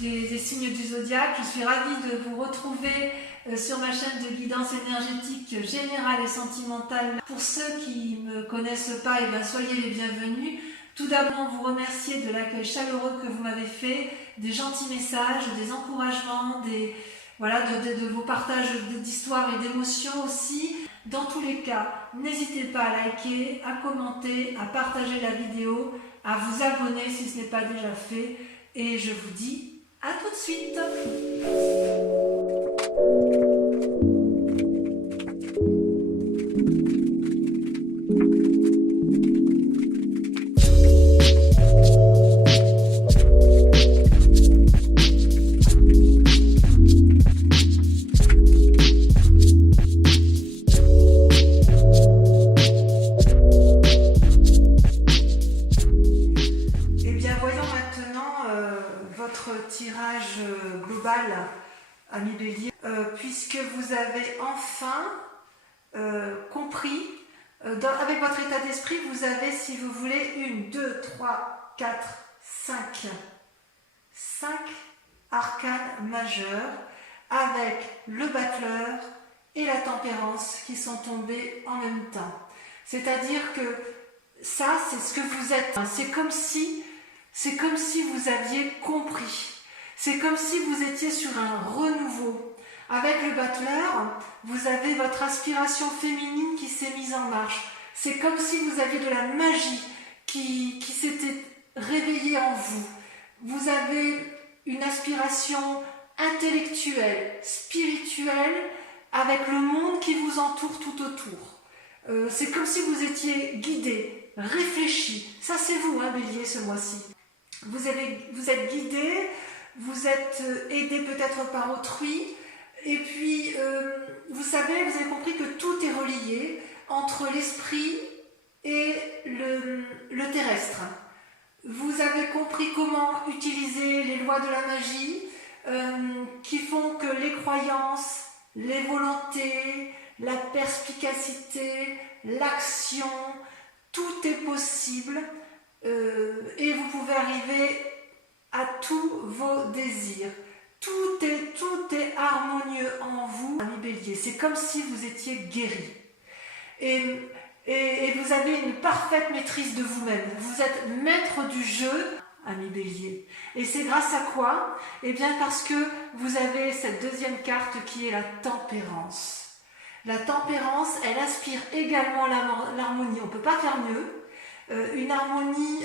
des signes du zodiaque. Je suis ravie de vous retrouver sur ma chaîne de guidance énergétique générale et sentimentale. Pour ceux qui ne me connaissent pas, soyez les bienvenus. Tout d'abord, vous remercier de l'accueil chaleureux que vous m'avez fait, des gentils messages, des encouragements, de vos partages d'histoires et d'émotions aussi. Dans tous les cas, n'hésitez pas à liker, à commenter, à partager la vidéo, à vous abonner si ce n'est pas déjà fait. Et je vous dis à tout de suite. Tirage global, ami Bélier, puisque vous avez enfin compris, avec votre état d'esprit, vous avez, si vous voulez, 1, 2, 3, 4, 5 arcanes majeurs, avec le battleur et la tempérance qui sont tombés en même temps. C'est-à-dire que ça, c'est ce que vous êtes. C'est comme si vous aviez compris. C'est comme si vous étiez sur un renouveau. Avec le battleur, vous avez votre aspiration féminine qui s'est mise en marche. C'est comme si vous aviez de la magie qui s'était réveillée en vous. Vous avez une aspiration intellectuelle, spirituelle, avec le monde qui vous entoure tout autour. C'est comme si vous étiez guidé, réfléchi. Ça, c'est vous, Bélier, ce mois-ci. Vous êtes guidé, vous êtes aidé peut-être par autrui, et puis vous avez compris que tout est relié entre l'esprit et le terrestre. Vous avez compris comment utiliser les lois de la magie qui font que les croyances, les volontés, la perspicacité, l'action, tout est possible. Et vous pouvez arriver à tous vos désirs. Tout est harmonieux en vous, ami Bélier. C'est comme si vous étiez guéri. Et vous avez une parfaite maîtrise de vous-même. Vous êtes maître du jeu, ami Bélier. Et c'est grâce à quoi? Parce que vous avez cette deuxième carte qui est la tempérance. La tempérance, elle aspire également l'harmonie. On ne peut pas faire mieux. Une harmonie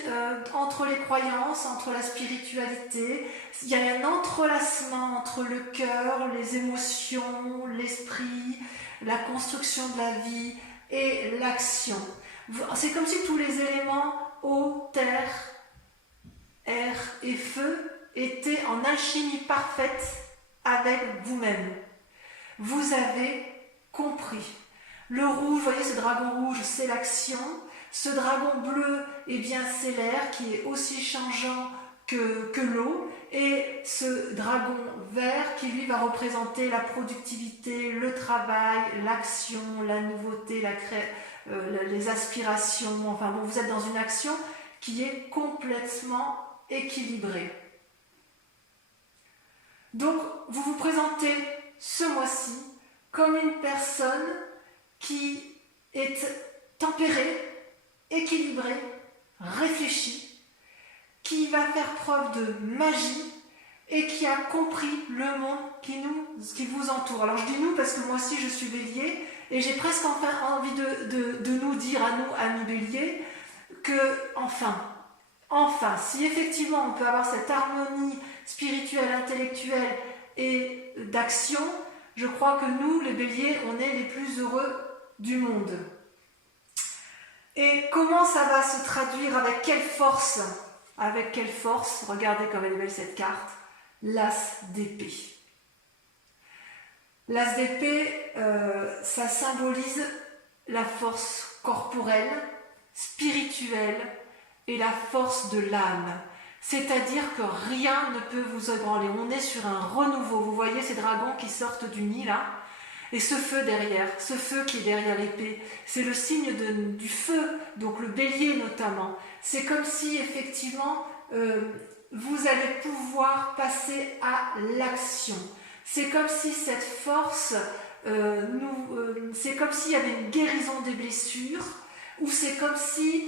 entre les croyances, entre la spiritualité. Il y a un entrelacement entre le cœur, les émotions, l'esprit, la construction de la vie et l'action. C'est comme si tous les éléments eau, terre, air et feu étaient en alchimie parfaite avec vous-même. Vous avez compris. Le rouge, vous voyez ce dragon rouge, c'est l'action. Ce dragon bleu, c'est l'air qui est aussi changeant que l'eau. Et ce dragon vert qui lui va représenter la productivité, le travail, l'action, la nouveauté, les aspirations. Vous êtes dans une action qui est complètement équilibrée. Donc, vous vous présentez ce mois-ci comme une personne qui est tempérée, équilibré, réfléchi, qui va faire preuve de magie et qui a compris le monde qui vous entoure. Alors je dis nous parce que moi aussi je suis Bélier et j'ai presque envie de nous dire à nous, amis Bélier, que enfin, si effectivement on peut avoir cette harmonie spirituelle, intellectuelle et d'action, je crois que nous, les Béliers, on est les plus heureux du monde. Et comment ça va se traduire? Avec quelle force? Regardez comme elle est belle cette carte. L'as d'épée. L'as d'épée, ça symbolise la force corporelle, spirituelle et la force de l'âme. C'est-à-dire que rien ne peut vous ébranler. On est sur un renouveau. Vous voyez ces dragons qui sortent du nid là? Et ce feu derrière, ce feu qui est derrière l'épée, c'est le signe du feu, donc le bélier notamment. C'est comme si effectivement vous allez pouvoir passer à l'action. C'est comme si cette force, c'est comme s'il y avait une guérison des blessures, ou c'est comme si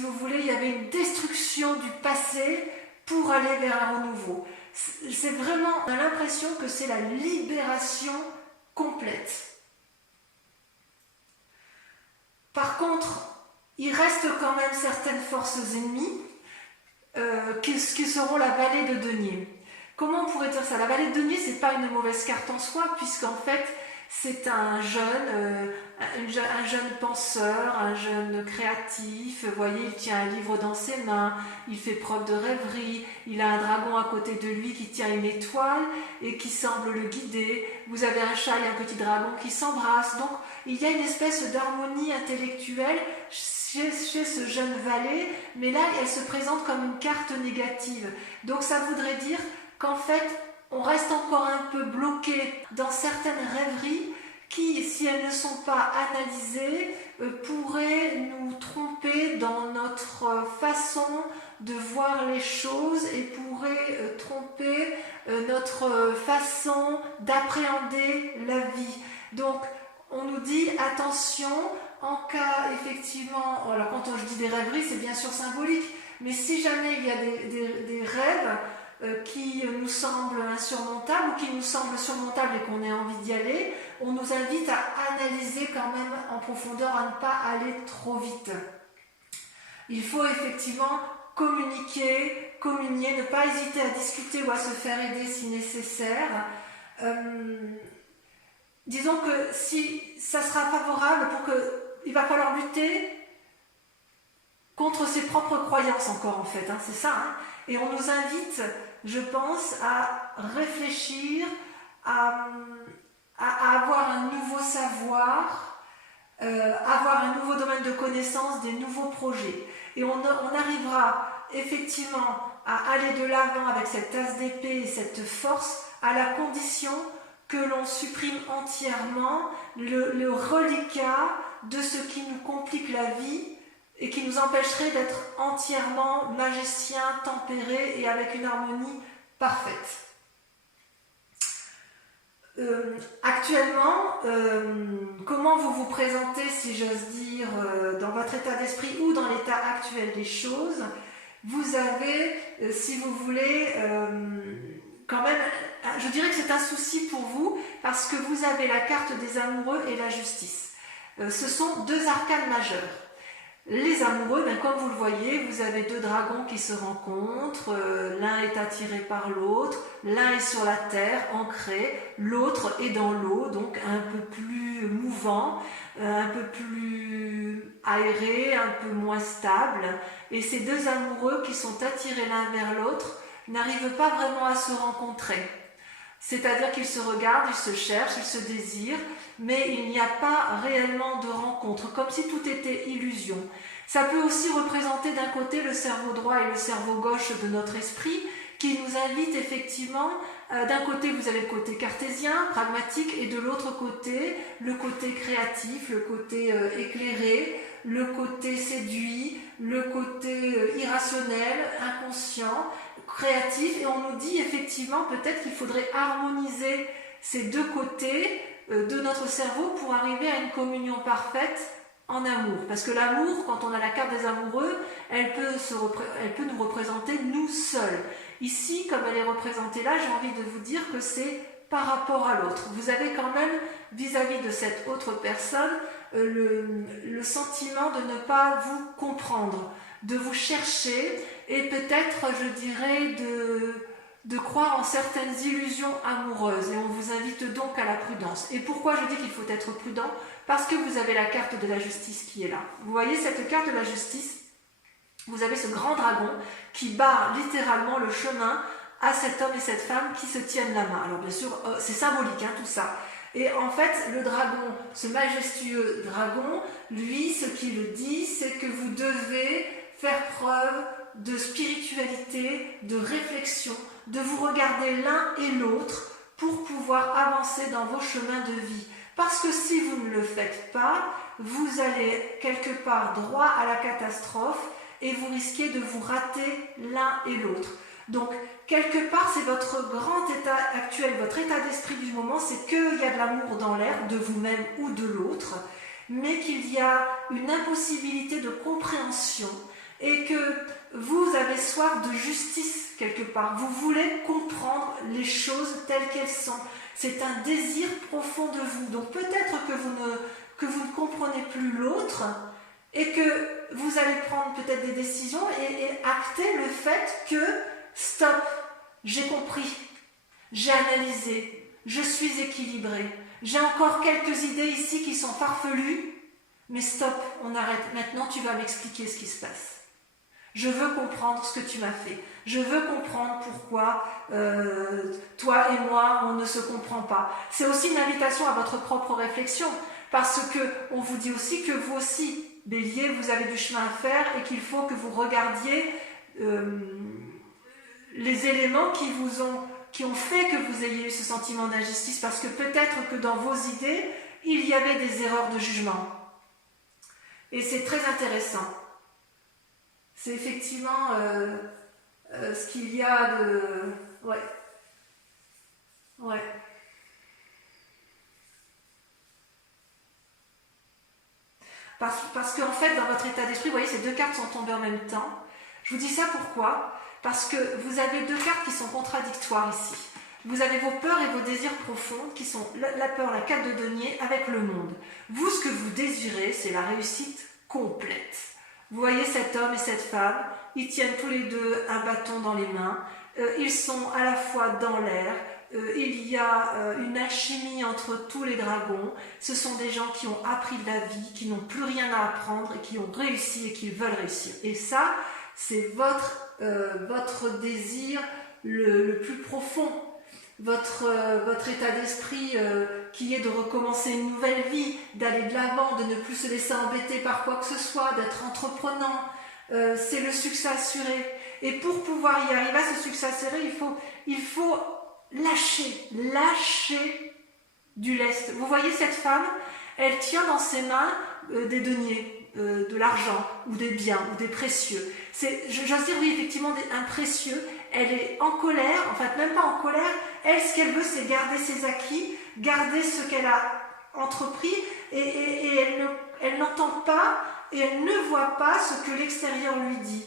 vous voulez, il y avait une destruction du passé pour aller vers un renouveau. C'est vraiment, on a l'impression que c'est la libération complète. Par contre, il reste quand même certaines forces ennemies qui seront la vallée de denier. Comment on pourrait dire ça? La vallée de denier, c'est pas une mauvaise carte en soi, puisqu'en fait, c'est un jeune penseur, un jeune créatif. Vous voyez, il tient un livre dans ses mains, il fait preuve de rêverie, il a un dragon à côté de lui qui tient une étoile et qui semble le guider. Vous avez un chat et un petit dragon qui s'embrassent. Donc, il y a une espèce d'harmonie intellectuelle chez ce jeune valet, mais là, elle se présente comme une carte négative. Donc, ça voudrait dire qu'en fait, on reste encore un peu bloqué dans certaines rêveries qui, si elles ne sont pas analysées, pourraient nous tromper dans notre façon de voir les choses et pourraient tromper notre façon d'appréhender la vie. Donc, on nous dit attention, en cas effectivement, alors quand je dis des rêveries, c'est bien sûr symbolique, mais si jamais il y a des rêves qui nous semblent insurmontables ou qui nous semblent surmontables et qu'on ait envie d'y aller, on nous invite à analyser quand même en profondeur, à ne pas aller trop vite. Il faut effectivement communiquer, communier, ne pas hésiter à discuter ou à se faire aider si nécessaire. Disons que si ça sera favorable il va falloir lutter contre ses propres croyances encore en fait, c'est ça. Et on nous invite, je pense, à réfléchir, à avoir un nouveau savoir, avoir un nouveau domaine de connaissances, des nouveaux projets. Et on arrivera effectivement à aller de l'avant avec cette tasse d'épée et cette force à la condition que l'on supprime entièrement le reliquat de ce qui nous complique la vie et qui nous empêcherait d'être entièrement magicien, tempéré et avec une harmonie parfaite. Actuellement, comment vous vous présentez, si j'ose dire, dans votre état d'esprit ou dans l'état actuel des choses? Vous avez, si vous voulez, quand même, je dirais que c'est un souci pour vous parce que vous avez la carte des amoureux et la justice. Ce sont deux arcanes majeurs. Les amoureux, comme vous le voyez, vous avez deux dragons qui se rencontrent, l'un est attiré par l'autre, l'un est sur la terre, ancré, l'autre est dans l'eau, donc un peu plus mouvant, un peu plus aéré, un peu moins stable. Et ces deux amoureux qui sont attirés l'un vers l'autre n'arrivent pas vraiment à se rencontrer. C'est-à-dire qu'ils se regardent, ils se cherchent, ils se désirent, mais il n'y a pas réellement de rencontre, comme si tout était illusion. Ça peut aussi représenter d'un côté le cerveau droit et le cerveau gauche de notre esprit, qui nous invite effectivement, d'un côté vous avez le côté cartésien, pragmatique, et de l'autre côté, le côté créatif, le côté éclairé, le côté séduit, le côté irrationnel, inconscient, créatif, et on nous dit effectivement peut-être qu'il faudrait harmoniser ces deux côtés de notre cerveau pour arriver à une communion parfaite en amour. Parce que l'amour, quand on a la carte des amoureux, elle peut nous représenter nous seuls. Ici, comme elle est représentée là, j'ai envie de vous dire que c'est par rapport à l'autre. Vous avez quand même, vis-à-vis de cette autre personne, le sentiment de ne pas vous comprendre, de vous chercher et peut-être, je dirais, de croire en certaines illusions amoureuses. Et on vous invite donc à la prudence. Et pourquoi je dis qu'il faut être prudent? Parce que vous avez la carte de la justice qui est là. Vous voyez cette carte de la justice? Vous avez ce grand dragon qui barre littéralement le chemin à cet homme et cette femme qui se tiennent la main. Alors bien sûr, c'est symbolique tout ça. Et en fait, le dragon, ce majestueux dragon, lui, ce qu'il dit, c'est que vous devez faire preuve de spiritualité, de réflexion, de vous regarder l'un et l'autre pour pouvoir avancer dans vos chemins de vie. Parce que si vous ne le faites pas, vous allez quelque part droit à la catastrophe et vous risquez de vous rater l'un et l'autre. Donc, quelque part, c'est votre grand état actuel, votre état d'esprit du moment, c'est qu'il y a de l'amour dans l'air, de vous-même ou de l'autre, mais qu'il y a une impossibilité de compréhension et que vous avez soif de justice quelque part. Vous voulez comprendre les choses telles qu'elles sont. C'est un désir profond de vous. Donc peut-être que vous ne comprenez plus l'autre et que vous allez prendre peut-être des décisions et acter le fait que stop, j'ai compris, j'ai analysé, je suis équilibré, j'ai encore quelques idées ici qui sont farfelues, mais stop, on arrête, maintenant tu vas m'expliquer ce qui se passe. Je veux comprendre ce que tu m'as fait. Je veux comprendre pourquoi toi et moi, on ne se comprend pas. C'est aussi une invitation à votre propre réflexion, parce que on vous dit aussi que vous aussi, Bélier, vous avez du chemin à faire et qu'il faut que vous regardiez les éléments qui ont fait que vous ayez eu ce sentiment d'injustice, parce que peut-être que dans vos idées, il y avait des erreurs de jugement. Et c'est très intéressant. C'est effectivement ce qu'il y a de... Ouais. Ouais. Parce qu'en fait, dans votre état d'esprit, vous voyez, ces deux cartes sont tombées en même temps. Je vous dis ça pourquoi? Parce que vous avez deux cartes qui sont contradictoires ici. Vous avez vos peurs et vos désirs profonds, qui sont la peur, la carte de denier, avec le monde. Vous, ce que vous désirez, c'est la réussite complète. Vous voyez cet homme et cette femme, ils tiennent tous les deux un bâton dans les mains, ils sont à la fois dans l'air, il y a une alchimie entre tous les dragons, ce sont des gens qui ont appris de la vie, qui n'ont plus rien à apprendre et qui ont réussi et qui veulent réussir. Et ça, c'est votre désir le plus profond, votre état d'esprit qui est de recommencer une nouvelle vie, d'aller de l'avant, de ne plus se laisser embêter par quoi que ce soit, d'être entreprenant. C'est le succès assuré. Et pour pouvoir y arriver à ce succès assuré, il faut lâcher du lest. Vous voyez cette femme, elle tient dans ses mains des deniers, de l'argent, ou des biens, ou des précieux. J'ose dire, oui, effectivement, un précieux. Elle est en colère, en fait, même pas en colère. Elle, ce qu'elle veut, c'est garder ses acquis, garder ce qu'elle a entrepris, et elle n'entend pas, et elle ne voit pas ce que l'extérieur lui dit.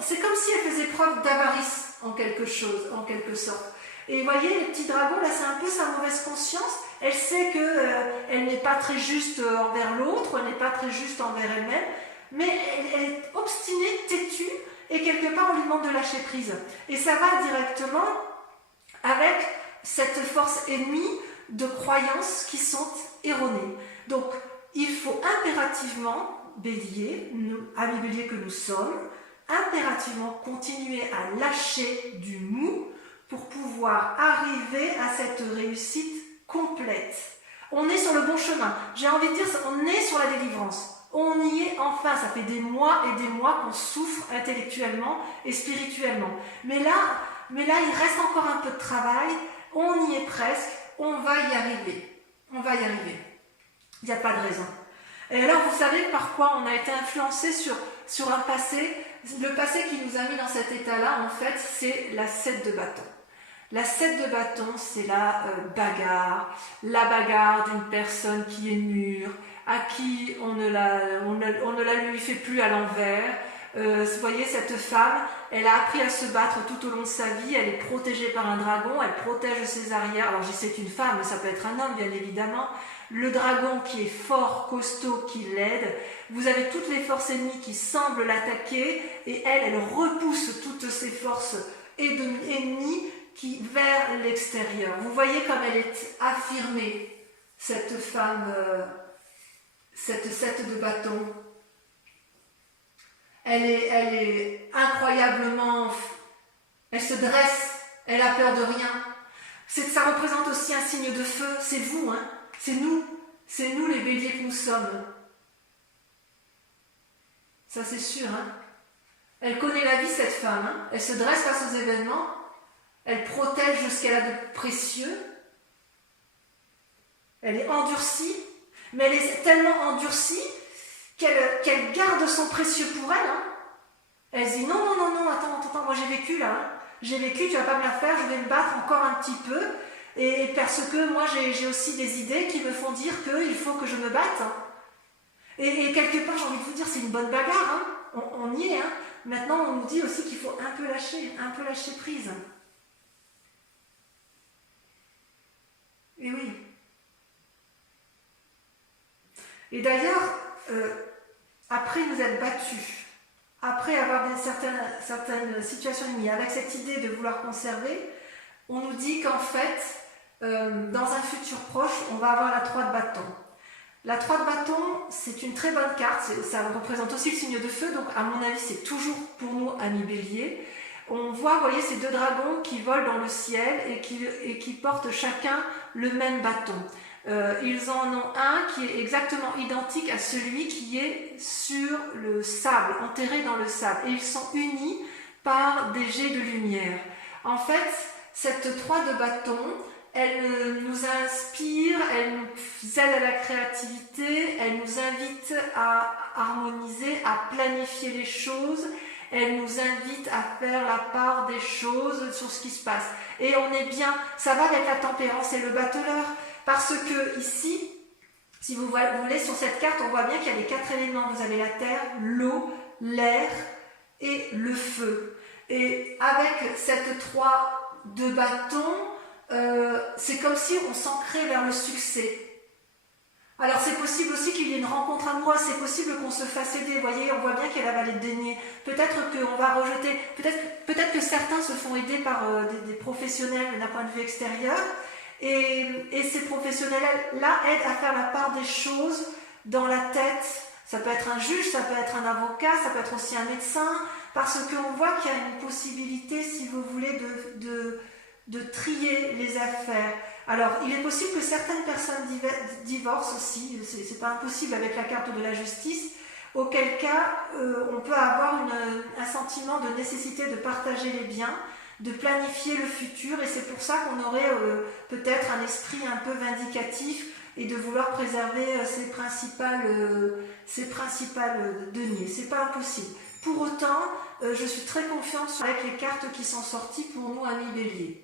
C'est comme si elle faisait preuve d'avarice, en quelque sorte. Et vous voyez, les petits dragons, là, c'est un peu sa mauvaise conscience. Elle sait qu'elle n'est pas très juste envers l'autre, elle n'est pas très juste envers elle-même, mais elle est obstinée, têtue, et quelque part, on lui demande de lâcher prise. Et ça va directement avec cette force ennemie de croyances qui sont erronées. Donc, il faut impérativement, Bélier, amis Bélier que nous sommes, impérativement continuer à lâcher du mou pour pouvoir arriver à cette réussite complète. On est sur le bon chemin. J'ai envie de dire, on est sur la délivrance. On y est enfin. Ça fait des mois et des mois qu'on souffre intellectuellement et spirituellement. Mais là, il reste encore un peu de travail. On y est presque. On va y arriver. On va y arriver. Il n'y a pas de raison. Et alors, vous savez par quoi on a été influencé sur un passé. Le passé qui nous a mis dans cet état-là, en fait, c'est la 7 de bâton. La 7 de bâton, c'est la bagarre d'une personne qui est mûre, à qui on ne la lui fait plus à l'envers. Vous voyez, cette femme, elle a appris à se battre tout au long de sa vie, elle est protégée par un dragon, elle protège ses arrières. Alors je dis c'est une femme, mais ça peut être un homme, bien évidemment. Le dragon qui est fort, costaud, qui l'aide. Vous avez toutes les forces ennemies qui semblent l'attaquer, et elle repousse toutes ces forces ennemies vers l'extérieur. Vous voyez comme elle est affirmée, cette femme, cette 7 de bâton. Elle est incroyablement... Elle se dresse, elle a peur de rien. Ça représente aussi un signe de feu, c'est vous, hein, c'est nous les béliers que nous sommes. Ça c'est sûr, hein. Elle connaît la vie, cette femme, hein. Elle se dresse face aux événements. Elle protège ce qu'elle a de précieux. Elle est endurcie, mais elle est tellement endurcie qu'elle garde son précieux pour elle. Hein. Elle se dit non, non, non, non, attends, moi j'ai vécu là. Hein. J'ai vécu, tu vas pas me la faire, je vais me battre encore un petit peu. Et parce que moi j'ai aussi des idées qui me font dire qu'il faut que je me batte. Hein. Et quelque part, j'ai envie de vous dire, c'est une bonne bagarre. Hein. On y est. Hein. Maintenant, on nous dit aussi qu'il faut un peu lâcher prise. Et oui. Et d'ailleurs, après nous être battus, après avoir certaines situations limites, avec cette idée de vouloir conserver, on nous dit qu'en fait, dans un futur proche, on va avoir la 3 de bâton. La 3 de bâton, c'est une très bonne carte, ça représente aussi le signe de feu, donc à mon avis, c'est toujours pour nous ami bélier. On voit, vous voyez, ces deux dragons qui volent dans le ciel et qui portent chacun le même bâton. Ils en ont un qui est exactement identique à celui qui est sur le sable, enterré dans le sable. Et ils sont unis par des jets de lumière. En fait, cette 3 de bâton, elle nous inspire, elle nous aide à la créativité, elle nous invite à harmoniser, à planifier les choses, elle nous invite à faire la part des choses sur ce qui se passe. Et on est bien, ça va avec la tempérance et le battleur, parce que ici, si vous voulez, sur cette carte, on voit bien qu'il y a les 4 éléments. Vous avez la terre, l'eau, l'air et le feu. Et avec cette 3 de bâton, c'est comme si on s'ancrait vers le succès. Alors c'est possible aussi qu'il y ait une rencontre amoureuse, c'est possible qu'on se fasse aider. Vous voyez, on voit bien qu'il y a la vallée de denier. Peut-être qu'on va rejeter, peut-être que certains se font aider par des professionnels d'un point de vue extérieur. Et ces professionnels-là aident à faire la part des choses dans la tête. Ça peut être un juge, ça peut être un avocat, ça peut être aussi un médecin, parce qu'on voit qu'il y a une possibilité, si vous voulez, de trier les affaires. Alors, il est possible que certaines personnes divorcent aussi, c'est pas impossible avec la carte de la justice, auquel cas on peut avoir un sentiment de nécessité de partager les biens, de planifier le futur, et c'est pour ça qu'on aurait peut-être un esprit un peu vindicatif et de vouloir préserver ses principales deniers. C'est pas impossible. Pour autant, je suis très confiante avec les cartes qui sont sorties pour nous, amis bélier.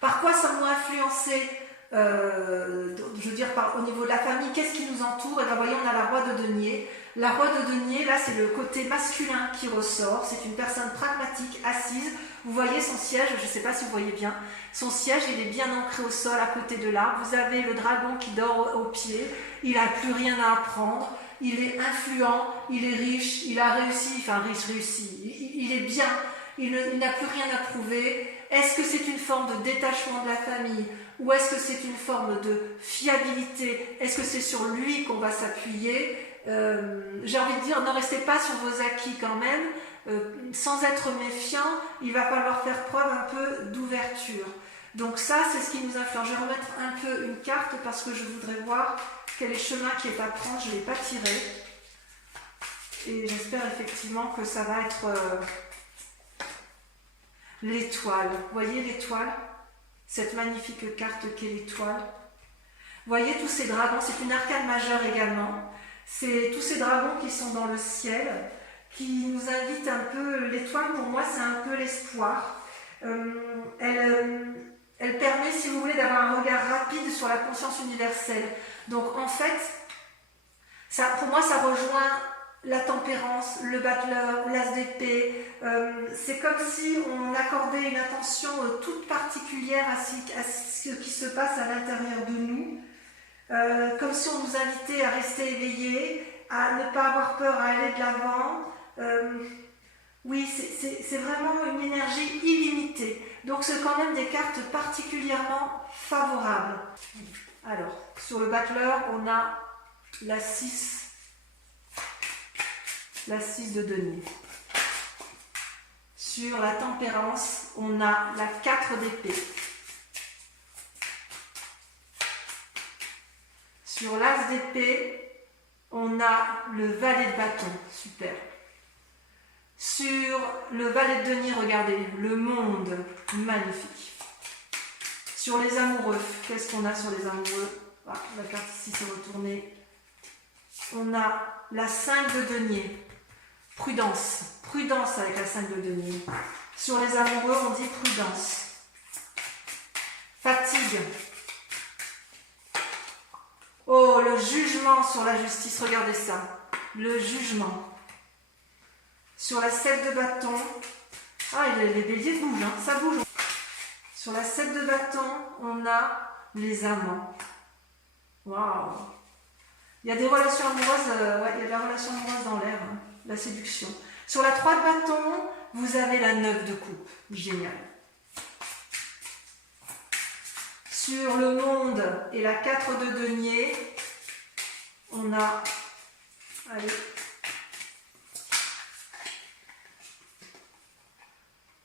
Par quoi sommes-nous influencés je veux dire, au niveau de la famille, qu'est-ce qui nous entoure? Et bien, voyez, on a la roi de denier. La roi de denier, là, c'est le côté masculin qui ressort. C'est une personne pragmatique, assise. Vous voyez son siège, je ne sais pas si vous voyez bien. Son siège, il est bien ancré au sol, à côté de l'arbre. Vous avez le dragon qui dort au pied. Il n'a plus rien à apprendre. Il est influent, il est riche, il a réussi, enfin réussi. Il est bien, il n'a plus rien à prouver. Est-ce que c'est une forme de détachement de la famille? Ou est-ce que c'est une forme de fiabilité? Est-ce que c'est sur lui qu'on va s'appuyer? J'ai envie de dire, ne restez pas sur vos acquis quand même. Sans être méfiant, il va falloir faire preuve un peu d'ouverture. Donc ça, c'est ce qui nous influence. Je vais remettre un peu une carte parce que je voudrais voir quel est le chemin qui est à prendre. Je ne l'ai pas tiré. Et j'espère effectivement que ça va être l'étoile. Vous voyez l'étoile? Cette magnifique carte qu'est l'étoile. Vous voyez tous ces dragons, c'est une arcane majeure également. C'est tous ces dragons qui sont dans le ciel, qui nous invitent un peu. L'étoile, pour moi, c'est un peu l'espoir. Elle permet, si vous voulez, d'avoir un regard rapide sur la conscience universelle. Donc, en fait, pour moi, ça rejoint la tempérance, le battleur, l'as d'épée. C'est comme si on accordait une attention toute particulière à ce qui se passe à l'intérieur de nous. Comme si on nous invitait à rester éveillés, à ne pas avoir peur, à aller de l'avant. Oui, c'est vraiment une énergie illimitée. Donc c'est quand même des cartes particulièrement favorables. Alors, sur le battleur, on a la 6 de denier. Sur la tempérance, on a la 4 d'épée. Sur l'as d'épée, on a le valet de bâton. Super. Sur le valet de denier, regardez, le monde magnifique. Sur les amoureux, qu'est-ce qu'on a sur les amoureux? Ah, la carte ici s'est retournée. On a la 5 de denier. Prudence. Prudence avec la 5 de denier. Sur les amoureux, on dit prudence. Fatigue. Oh, le jugement sur la justice. Regardez ça. Le jugement. Sur la 7 de bâton. Ah, les béliers bougent, hein, ça bouge. Sur la 7 de bâton, on a les amants. Waouh! Il y a des relations amoureuses, ouais, il y a de la relation amoureuse dans l'air, hein, la séduction. Sur la 3 de bâton, vous avez la 9 de coupe. Génial. Sur le monde et la 4 de denier, on a... Allez.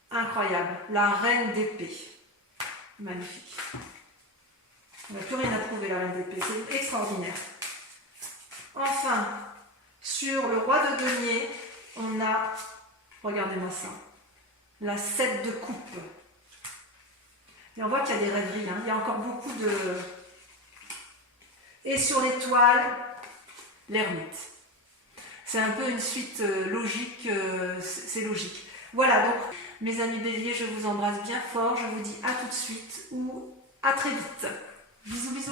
Incroyable. La reine d'épée. Magnifique. On n'a plus rien à prouver, la reine d'épée. C'est extraordinaire. Enfin, sur le roi de denier, on a, regardez-moi ça, la 7 de coupe. Et on voit qu'il y a des rêveries, hein. Il y a encore beaucoup de... Et sur l'étoile, l'ermite. C'est un peu une suite logique, c'est logique. Voilà, donc, mes amis béliers, je vous embrasse bien fort. Je vous dis à tout de suite ou à très vite. Bisous, bisous.